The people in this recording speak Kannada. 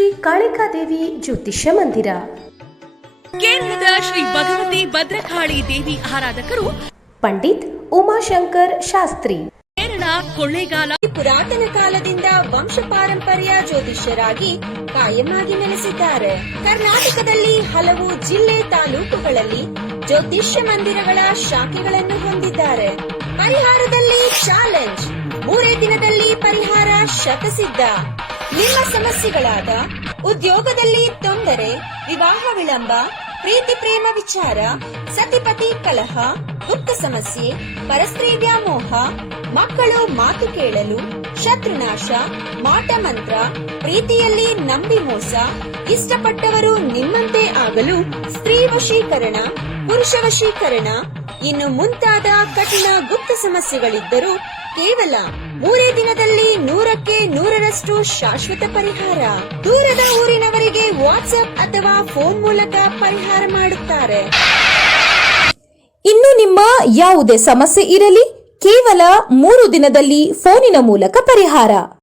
ಶ್ರೀ ಕಾಳಿಕಾದೇವಿ ಜ್ಯೋತಿಷ್ಯ ಮಂದಿರ. ಕೇರಳದ ಶ್ರೀ ಭಗವತಿ ಭದ್ರಕಾಳಿ ದೇವಿ ಆರಾಧಕರು ಪಂಡಿತ್ ಉಮಾಶಂಕರ್ ಶಾಸ್ತ್ರಿ. ಕೇರಳ ಕೊಳ್ಳೇಗಾಲ ಪುರಾತನ ಕಾಲದಿಂದ ವಂಶ ಪಾರಂಪರ್ಯ ಜ್ಯೋತಿಷ್ಯರಾಗಿ ಕಾಯಮಾಗಿ ನೆಲೆಸಿದ್ದಾರೆ. ಕರ್ನಾಟಕದಲ್ಲಿ ಹಲವು ಜಿಲ್ಲೆ ತಾಲೂಕುಗಳಲ್ಲಿ ಜ್ಯೋತಿಷ್ಯ ಮಂದಿರಗಳ ಶಾಖೆಗಳನ್ನು ಹೊಂದಿದ್ದಾರೆ. ಪರಿಹಾರದಲ್ಲಿ ಚಾಲೆಂಜ್, 3 ದಿನದಲ್ಲಿ ಪರಿಹಾರ ಶತಸಿದ್ಧ. ನಿಮ್ಮ ಸಮಸ್ಯೆಗಳಾದ ಉದ್ಯೋಗದಲ್ಲಿ ತೊಂದರೆ, ವಿವಾಹ ವಿಳಂಬ, ಪ್ರೀತಿ ಪ್ರೇಮ ವಿಚಾರ, ಸತಿಪತಿ ಕಲಹ, ಗುಪ್ತ ಸಮಸ್ಯೆ, ಪರಸ್ತ್ರೀ ವ್ಯಾಮೋಹ, ಮಕ್ಕಳು ಮಾತು ಕೇಳಲು, ಶತ್ರುನಾಶ, ಮಾಟ ಮಂತ್ರ, ಪ್ರೀತಿಯಲ್ಲಿ ನಂಬಿ ಮೋಸ, ಇಷ್ಟಪಟ್ಟವರು ನಿಮ್ಮಂತೆ ಆಗಲು ಸ್ತ್ರೀ ವಶೀಕರಣ, ಪುರುಷ ವಶೀಕರಣ, ಇನ್ನು ಮುಂತಾದ ಕಠಿಣ ಗುಪ್ತ ಸಮಸ್ಯೆಗಳಿದ್ದರೂ ಕೇವಲ 3 ದಿನದಲ್ಲಿ 100ಕ್ಕೆ 100ರಷ್ಟು ಶಾಶ್ವತ ಪರಿಹಾರ. ದೂರದ ಊರಿನವರಿಗೆ ವಾಟ್ಸ್ಆಪ್ ಅಥವಾ ಫೋನ್ ಮೂಲಕ ಪರಿಹಾರ ಮಾಡುತ್ತಾರೆ. ಇನ್ನು ನಿಮ್ಮ ಯಾವುದೇ ಸಮಸ್ಯೆ ಇರಲಿ, ಕೇವಲ 3 ದಿನದಲ್ಲಿ ಫೋನಿನ ಮೂಲಕ ಪರಿಹಾರ.